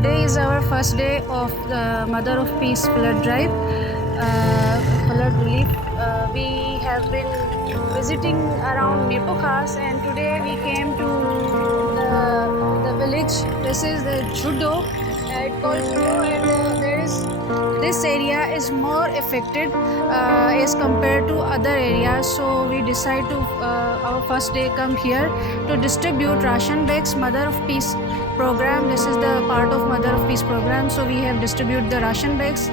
Today is our first day of the Mother of Peace flood drive, flood relief. We have been visiting around Nepokhas, and today we came to the village. This is the Judo. It's called Judo, and this area is more affected as compared to other areas. So we decide to our first day come here to distribute ration bags. Mother of Peace program. This is the part of Mother of Peace program. So we have distributed the ration bags